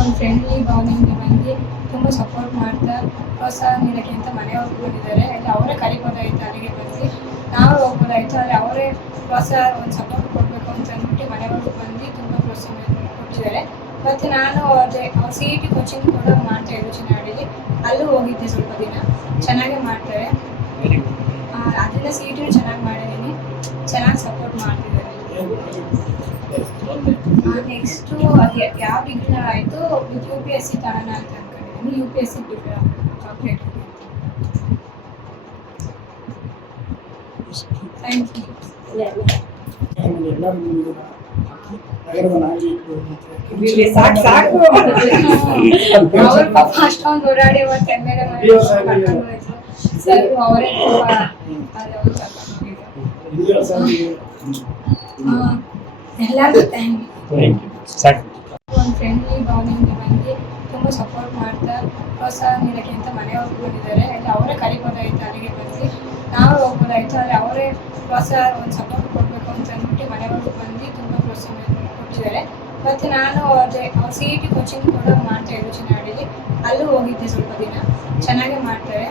ಒಂದು ಫ್ರೆಂಡ್ಲಿ ಭಾವನೆಯಿಂದ ಬಂದು ತುಂಬ ಸಪೋರ್ಟ್ ಮಾಡ್ತಾ ಪ್ರೋತ್ಸಾಹ ನೀಡೋಕ್ಕೆ ಅಂತ ಮನೆಯವ್ರು ಬಂದಿದ್ದಾರೆ. ಅಲ್ಲಿ ಅವರೇ ಕರಿಬೋದಾಯಿತು ಅಲ್ಲಿಗೆ ಬಂದು ನಾವು ಹೋಗ್ಬೋದಾಯಿತು, ಅಲ್ಲಿ ಅವರೇ ಪ್ರೋತ್ಸಾಹ ಒಂದು ಸಪೋರ್ಟ್ ಕೊಡಬೇಕು ಅಂತ ಅಂದ್ಬಿಟ್ಟು ಮನೆಯವ್ರು ಬಂದು ತುಂಬ ಪ್ರೋತ್ಸಾಹ ಕೊಟ್ಟಿದ್ದಾರೆ. ಮತ್ತು ನಾನು ಅದೇ ಸಿ ಇ ಟಿ ಕೋಚಿಂಗ್ ಕೂಡ ಮಾಡ್ತಾಯಿದ್ದೆ ಚಿನ್ನಹಳ್ಳಿಲಿ, ಅಲ್ಲೂ ಹೋಗಿದ್ದೆ ಸ್ವಲ್ಪ ದಿನ. ಚೆನ್ನಾಗೇ ಮಾಡ್ತಾರೆ, ಅದರಿಂದ ಸಿ ಇ ಟಿನೂ ಚೆನ್ನಾಗಿ ಮಾಡಿದ್ದೀನಿ, ಚೆನ್ನಾಗಿ ಸಪೋರ್ಟ್ ಮಾಡ್ತಿದ್ದಾರೆ. ನೆಕ್ಸ್ಟು ಅದು ಯಾವ ಡಿಗ್ರಿ ಆಯಿತು with U P S C ತಗೋಣ ಅಂತ ಅಂದ್ಕೊಂಡಿದ್ದೀನಿ. U P S C prepare ಆಗಬೇಕು. Thank you. ಸಾಕು ಅವ್ರ ಪಾಪ ಅಷ್ಟೊಂದು ಓಡಾಡಿ ಇವತ್ತು ಎಮ್ ಎಲ್ ಎ ಕರ್ಕೊಂಡು ಹೋಯ್ತು ಸರ್, ಅವರೇ ಎಲ್ಲರಿಗೂ ಥ್ಯಾಂಕ್ ಯು. ಒಂದು ಫ್ರೆಂಡ್ಲಿ ಭಾವನೆಯಿಂದ ಬಂದು ತುಂಬ ಸಪೋರ್ಟ್ ಮಾಡ್ತಾ ಪ್ರೋತ್ಸಾಹ ನೀಡೋಕ್ಕೆ ಅಂತ ಮನೆಯವ್ರು ಬಂದಿದ್ದಾರೆ. ಅಲ್ಲಿ ಅವರೇ ಕರಿಬೋದಾಯಿತು ಅಲ್ಲಿಗೆ ಬಂದು ನಾವು ಹೋಗ್ಬೋದಾಯಿತು, ಅಲ್ಲಿ ಅವರೇ ಪ್ರೋತ್ಸಾಹ ಒಂದು ಸಪೋರ್ಟ್ ಕೊಡಬೇಕು ಅಂತ ಅಂದ್ಬಿಟ್ಟು ಮನೆಯವ್ರು ಬಂದು ತುಂಬ ಪ್ರೋತ್ಸಾಹ ಕೊಟ್ಟಿದ್ದಾರೆ. ಮತ್ತು ನಾನು ಅದೇ ಸಿ ಇ ಟಿ ಕೋಚಿಂಗ್ ಕೂಡ ಮಾಡ್ತಾಯಿದ್ದೆ ಚಿನ್ನಹಳ್ಳಿಲಿ, ಅಲ್ಲೂ ಹೋಗಿದ್ದೆ ಸ್ವಲ್ಪ ದಿನ. ಚೆನ್ನಾಗೇ ಮಾಡ್ತಾರೆ,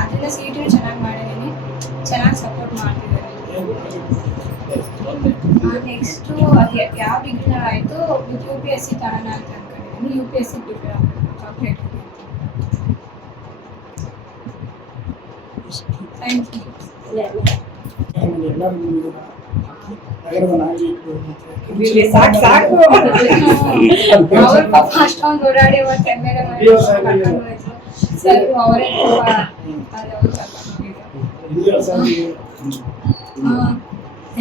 ಅದರಿಂದ ಸಿ ಇ ಟಿನೂ ಚೆನ್ನಾಗಿ ಮಾಡಿದ್ದೀನಿ, ಚೆನ್ನಾಗಿ ಸಪೋರ್ಟ್ ಮಾಡ್ತಿದ್ದಾರೆ. ನೆಕ್ಸ್ಟು ಅದು ಯಾವ ಡಿಗ್ರಿ ಆಯಿತು with U P S C ತಗೋಣ ಅಂತ ಅಂದ್ಕೊಂಡಿದ್ದೀನಿ. U P S C prepare ಆಗಬೇಕು. Thank you. ಸಾಕು ಅವ್ರ ಪಾಪ ಅಷ್ಟೊಂದು ಓಡಾಡಿ ಇವತ್ತು ಎಮ್ ಎಲ್ ಎ ಕರ್ಕೊಂಡು ಹೋಯ್ತು ಸರ್, ಅವರೇ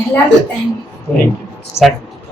ಎಲ್ಲರಿಗೂ ಥ್ಯಾಂಕ್ ಯು.